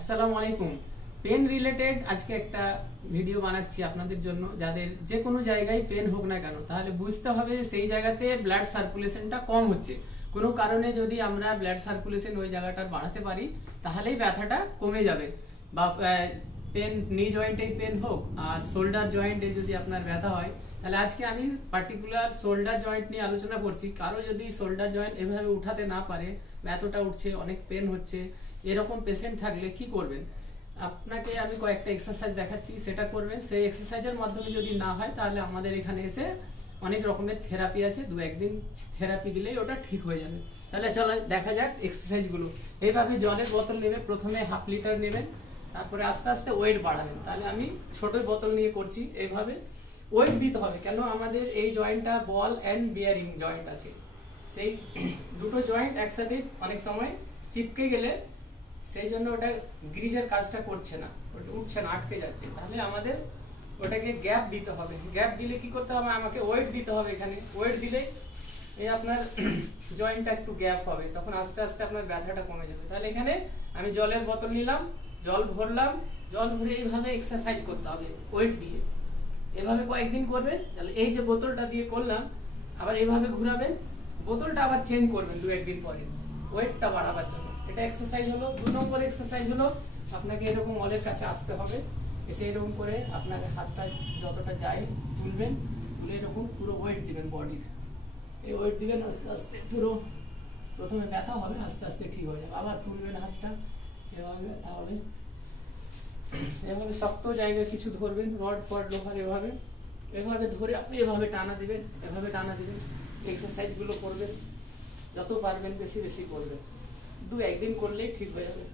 আসসালামু আলাইকুম। Pen related আজকে একটা ভিডিও বানাচ্ছি আপনাদের জন্য। যাদের যে কোনো জায়গায় পেন হোক না কেন, তাহলে বুঝতে হবে সেই জায়গাতে ব্লাড সার্কুলেশনটা কম হচ্ছে। কোনো কারণে যদি আমরা ব্লাড সার্কুলেশন ওই জায়গাটার বাড়াতে পারি, তাহলেই ব্যথাটা কমে যাবে। বা পেন নি জয়েন্টে পেন হোক আর শোল্ডার জয়েন্টে যদি আপনার ব্যথা হয়, তাহলে আজকে আমি পার্টিকুলার শোল্ডার জয়েন্ট নিয়ে আলোচনা করছি। কারো যদি শোল্ডার জয়েন্ট এভাবে উঠাতে না পারে, ব্যথাটা উঠছে, অনেক পেন হচ্ছে, এরকম পেশেন্ট থাকলে কি করবেন? আপনাকে আমি কয়েকটা এক্সারসাইজ দেখাচ্ছি, সেটা করবেন। সেই এক্সারসাইজের মাধ্যমে যদি না হয়, তাহলে আমাদের এখানে এসে অনেক রকমের থেরাপি আছে, 2-1 দিন থেরাপি দিলেই ওটা ঠিক হয়ে যাবে। তাহলে চলো দেখা যাক এক্সারসাইজগুলো। এইভাবে জলের বোতল নেবেন, প্রথমে 1/2 লিটার নেবেন, তারপরে আস্তে আস্তে ওয়েট বাড়াবেন। তাহলে আমি ছোট বোতল নিয়ে করছি। এইভাবে ওয়েট দিতে হবে, কেন আমাদের এই জয়েন্টটা বল অ্যান্ড বিয়ারিং জয়েন্ট আছে। সেই দুটো জয়েন্ট একসাথে অনেক সময় চিপকে গেলে সেই জন্য ওটা গ্রিজের কাজটা করছে না, ওটা উঠছে না, আটকে যাচ্ছে। তাহলে আমাদের ওটাকে গ্যাপ দিতে হবে। গ্যাপ দিলে কি করতে হবে? আমাকে ওয়েট দিতে হবে। এখানে ওয়েট দিলে এই আপনার জয়েন্টটা একটু গ্যাপ হবে, তখন আস্তে আস্তে আপনার ব্যথাটা কমে যাবে। তাহলে এখানে আমি জলের বোতল নিলাম, জল ভরলাম, জল ভরে এইভাবে এক্সারসাইজ করতে হবে ওয়েট দিয়ে। এভাবে কয়েকদিন করবেন। তাহলে এই যে বোতলটা দিয়ে করলাম, আবার এইভাবে ঘুরাবেন, বোতলটা আবার চেঞ্জ করবেন 2-1 দিন পরে ওয়েটটা বাড়াবার জন্য। এটা এক্সারসাইজ হলো। 2 নম্বর এক্সারসাইজ হলো, আপনাকে এরকম ওয়ালের কাছে আসতে হবে। এসে এরকম করে আপনাকে হাতটা যতটা যায় তুলবেন, তুলে এরকম পুরো ওয়েট দিবেন বডির। এই ওয়েট দিবেন আস্তে আস্তে, পুরো প্রথমে ব্যথা হবে, আস্তে আস্তে ঠিক হয়ে যাবে। আবার তুলবেন হাতটা, এভাবে ব্যথা হবে। এভাবে শক্ত জায়গায় কিছু ধরবেন, রড ফড লোহার, এভাবে এভাবে ধরে আপনি এভাবে টানা দিবেন, এভাবে টানা দিবেন। এক্সারসাইজগুলো করবেন, যত পারবেন বেশি বেশি করবেন। 2-1 দিন করলেই ঠিক হয়ে যাবে।